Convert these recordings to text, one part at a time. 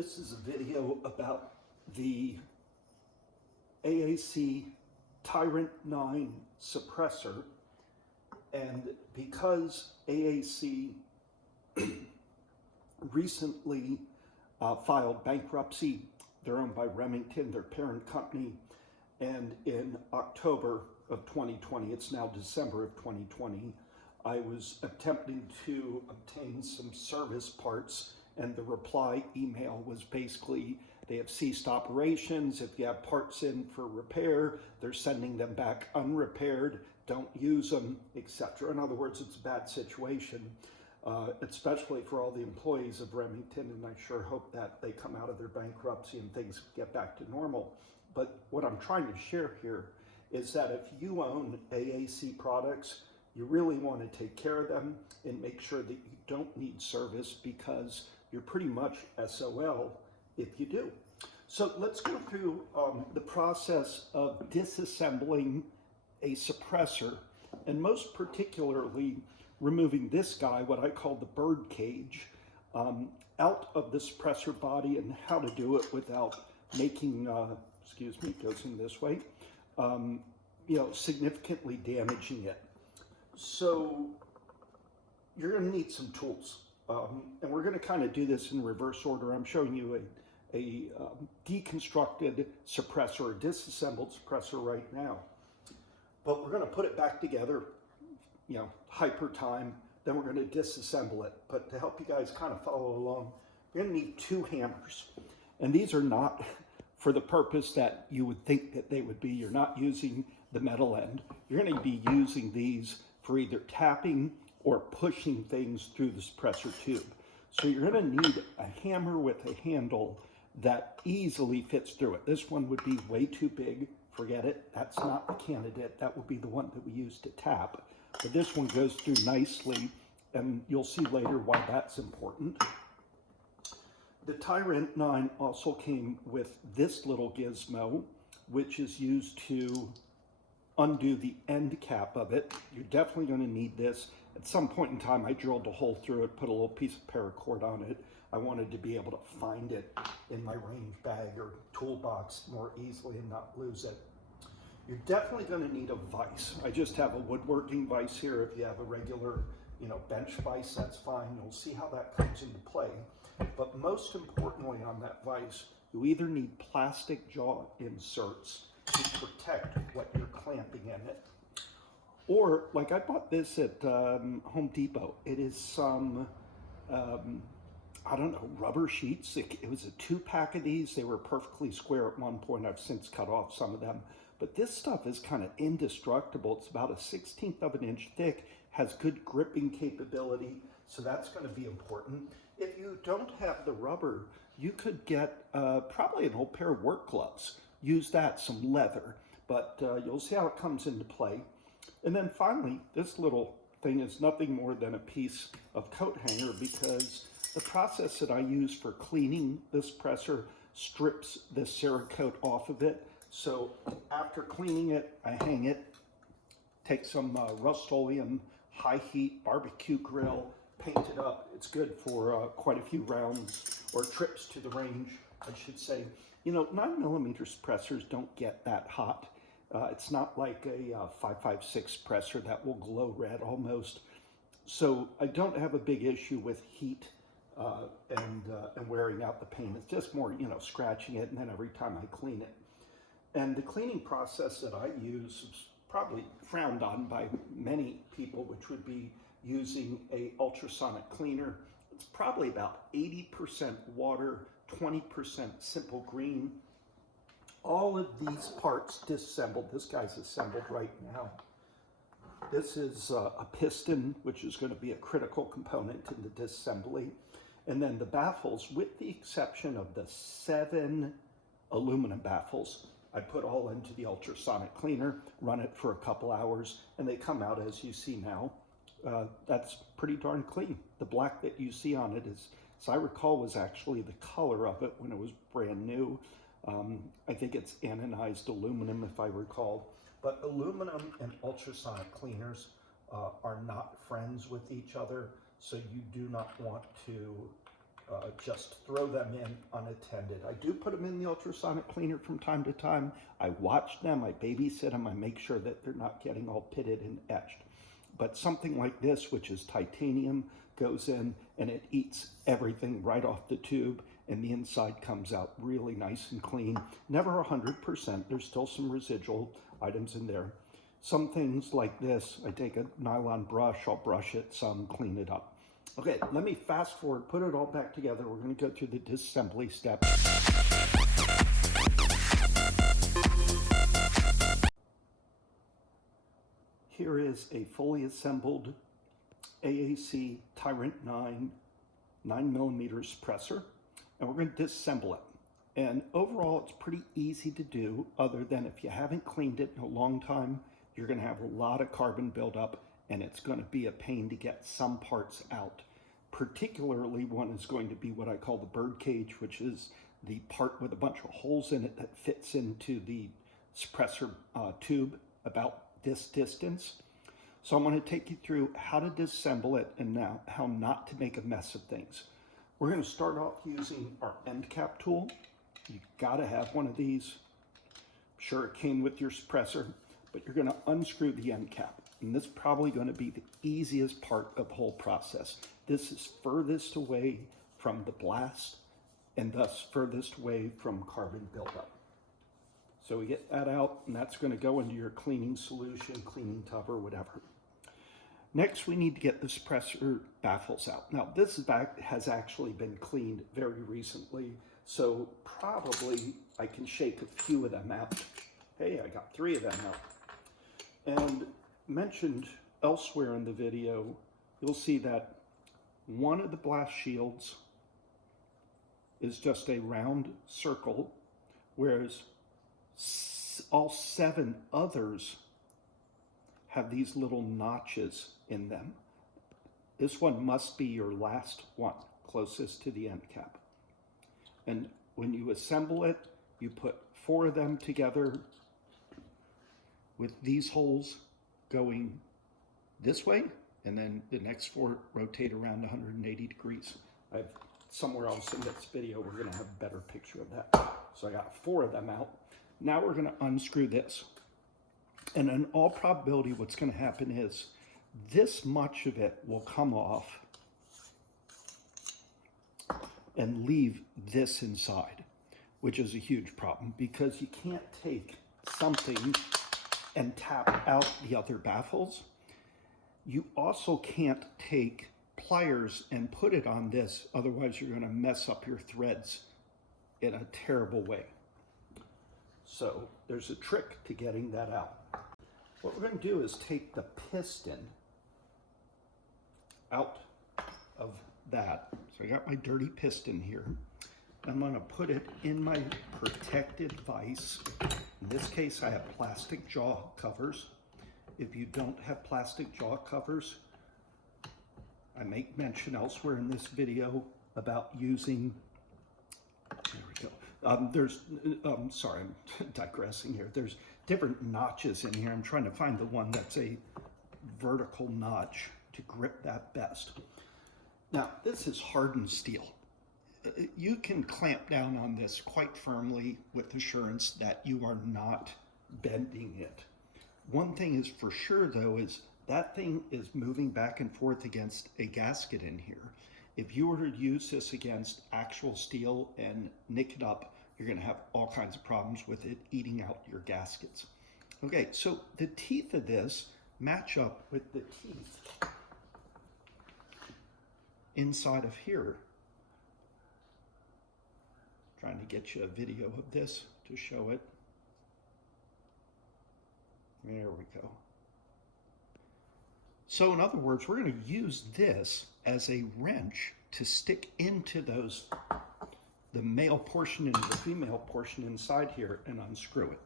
This is a video about the AAC Ti-RANT 9 suppressor, and because AAC recently filed bankruptcy, they're owned by Remington, their parent company, and in October of 2020, it's now December of 2020, I was attempting to obtain some service parts, and the reply email was basically, they have ceased operations. If you have parts in for repair, they're sending them back unrepaired, don't use them, etc. In other words, it's a bad situation, especially for all the employees of Remington, and I sure hope that they come out of their bankruptcy and things get back to normal. But what I'm trying to share here is that if you own AAC products, you really want to take care of them and make sure that you don't need service, because you're pretty much SOL if you do. So let's go through the process of disassembling a suppressor, and most particularly removing this guy, what I call the bird cage, out of the suppressor body, and how to do it without making, excuse me, goes in this way, significantly damaging it. So you're going to need some tools, and we're going to kind of do this in reverse order. I'm showing you a deconstructed suppressor, a disassembled suppressor right now, but we're going to put it back together, hyper time, then we're going to disassemble it. But to help you guys kind of follow along, you're going to need 2 hammers, and these are not for the purpose that you would think that they would be. You're not using the metal end. You're going to be using these for either tapping or pushing things through the suppressor tube. So you're going to need a hammer with a handle that easily fits through it. This one would be way too big. Forget it. That's not the candidate. That would be the one that we use to tap. But this one goes through nicely, and you'll see later why that's important. The Ti-RANT 9 also came with this little gizmo, which is used to undo the end cap of it. You're definitely going to need this. At some point in time, I drilled a hole through it, put a little piece of paracord on it. I wanted to be able to find it in my range bag or toolbox more easily and not lose it. You're definitely going to need a vise. I just have a woodworking vise here. If you have a regular, bench vise, that's fine. You'll see how that comes into play. But most importantly on that vise, you either need plastic jaw inserts to protect what you're clamping in it, or like I bought this at Home Depot. It is some, I don't know, rubber sheets. It was a 2-pack of these. They were perfectly square at one point. I've since cut off some of them. But this stuff is kind of indestructible. It's about a 1/16 of an inch thick, has good gripping capability, so that's going to be important. If you don't have the rubber, you could get probably an old pair of work gloves. Use that, some leather, but you'll see how it comes into play. And then finally, this little thing is nothing more than a piece of coat hanger, because the process that I use for cleaning this suppressor strips the Cerakote off of it. So after cleaning it, I hang it, take some Rust-Oleum high heat barbecue grill, paint it up. It's good for quite a few rounds or trips to the range, I should say. 9mm suppressors don't get that hot. It's not like a 5.56 suppressor that will glow red almost. So I don't have a big issue with heat and wearing out the paint. It's just more, scratching it, and then every time I clean it. And the cleaning process that I use is probably frowned on by many people, which would be using a ultrasonic cleaner. It's probably about 80% water, 20% simple green. All of these parts disassembled. This guy's assembled right now. This is a piston, which is going to be a critical component in the disassembly. And then the baffles, with the exception of the 7 aluminum baffles, I put all into the ultrasonic cleaner, run it for a couple hours, and they come out as you see now. That's pretty darn clean. The black that you see on it is, as I recall, was actually the color of it when it was brand new. I think it's anodized aluminum, if I recall. But aluminum and ultrasonic cleaners are not friends with each other, so you do not want to just throw them in unattended. I do put them in the ultrasonic cleaner from time to time. I watch them, I babysit them, I make sure that they're not getting all pitted and etched. But something like this, which is titanium, goes in and it eats everything right off the tube, and the inside comes out really nice and clean. Never 100%, there's still some residual items in there. Some things like this, I take a nylon brush, I'll brush it some, clean it up. Okay, let me fast forward, put it all back together. We're going to go through the disassembly steps. Here is a fully assembled AAC Ti-RANT 9mm suppressor, and we're going to disassemble it. And overall, it's pretty easy to do, other than if you haven't cleaned it in a long time, you're going to have a lot of carbon buildup, and it's going to be a pain to get some parts out. Particularly, one is going to be what I call the bird cage, which is the part with a bunch of holes in it that fits into the suppressor tube about this distance. So I'm going to take you through how to disassemble it and now how not to make a mess of things. We're going to start off using our end cap tool. You've got to have one of these. I'm sure it came with your suppressor, but you're going to unscrew the end cap. And this is probably going to be the easiest part of the whole process. This is furthest away from the blast and thus furthest away from carbon buildup. So we get that out, and that's going to go into your cleaning solution, cleaning tub, or whatever. Next, we need to get the suppressor baffles out. Now, this back has actually been cleaned very recently, so probably I can shake a few of them out. Hey, I got 3 of them out. And mentioned elsewhere in the video, you'll see that one of the blast shields is just a round circle, whereas all 7 others have these little notches in them. This one must be your last one, closest to the end cap. And when you assemble it, you put 4 of them together with these holes going this way, and then the next 4 rotate around 180 degrees. Somewhere else in this video, we're gonna have a better picture of that. So I got 4 of them out. Now we're gonna unscrew this. And in all probability, what's gonna happen is this much of it will come off and leave this inside, which is a huge problem because you can't take something and tap out the other baffles. You also can't take pliers and put it on this, otherwise you're going to mess up your threads in a terrible way. So there's a trick to getting that out. What we're going to do is take the piston out of that. So I got my dirty piston here. I'm going to put it in my protected vise. In this case, I have plastic jaw covers. If you don't have plastic jaw covers, I make mention elsewhere in this video about using, there we go. Sorry, I'm digressing here. There's different notches in here. I'm trying to find the one that's a vertical notch to grip that best. Now, this is hardened steel. You can clamp down on this quite firmly with assurance that you are not bending it. One thing is for sure, though, is that thing is moving back and forth against a gasket in here. If you were to use this against actual steel and nick it up, you're going to have all kinds of problems with it eating out your gaskets. Okay, so the teeth of this match up with the teeth inside of here. Trying to get you a video of this to show it. There we go. So in other words, we're going to use this as a wrench to stick into those, the male portion into the female portion inside here and unscrew it.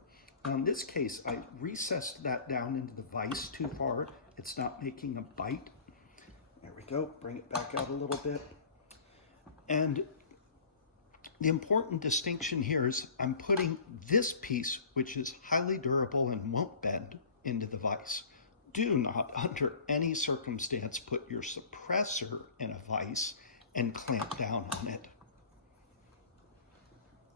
Now in this case, I recessed that down into the vise too far. It's not making a bite. There we go. Bring it back out a little bit. And the important distinction here is I'm putting this piece, which is highly durable and won't bend, into the vise. Do not, under any circumstance, put your suppressor in a vise and clamp down on it.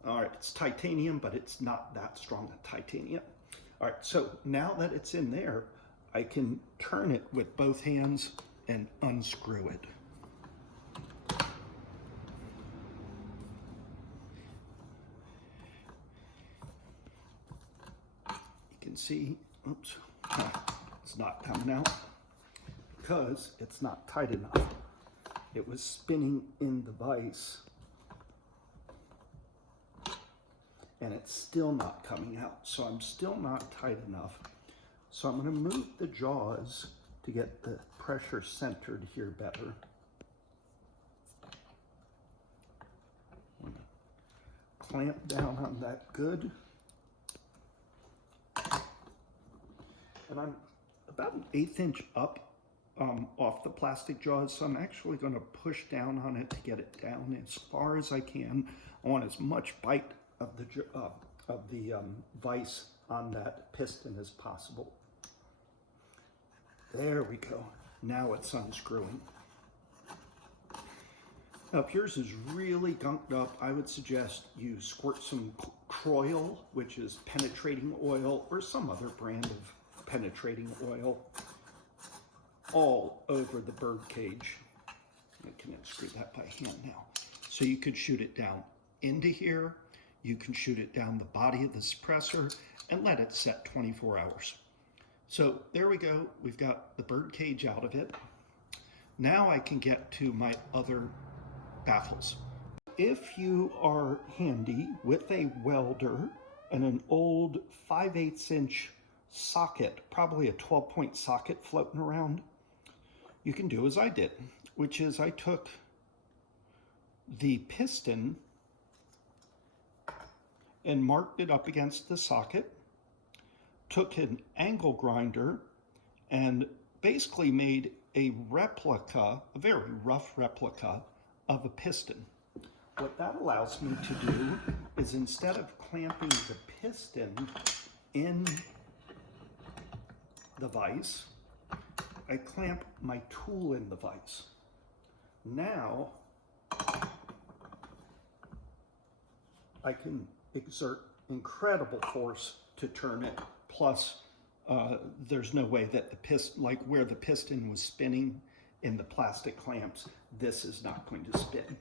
All right, it's titanium, but it's not that strong a titanium. All right, so now that it's in there, I can turn it with both hands and unscrew it. You can see, oops, it's not coming out because it's not tight enough. It was spinning in the vise and it's still not coming out. So I'm still not tight enough. So I'm going to move the jaws to get the pressure centered here better. Clamp down on that good. And I'm about an 1/8 inch up off the plastic jaws, so I'm actually going to push down on it to get it down as far as I can. I want as much bite of the vise on that piston as possible. There we go. Now it's unscrewing. Now, if yours is really gunked up, I would suggest you squirt some Croil, which is penetrating oil, or some other brand of penetrating oil, all over the bird cage. I can unscrew that by hand now. So you could shoot it down into here, you can shoot it down the body of the suppressor, and let it set 24 hours. So there we go, we've got the bird cage out of it. Now I can get to my other baffles. If you are handy with a welder and an old 5/8 inch socket, probably a 12-point socket floating around, you can do as I did, which is I took the piston and marked it up against the socket, took an angle grinder and basically made a replica, a very rough replica of a piston. What that allows me to do is, instead of clamping the piston in the vise, I clamp my tool in the vise. Now I can exert incredible force to turn it, plus there's no way that the piston, like where the piston was spinning in the plastic clamps, this is not going to spin.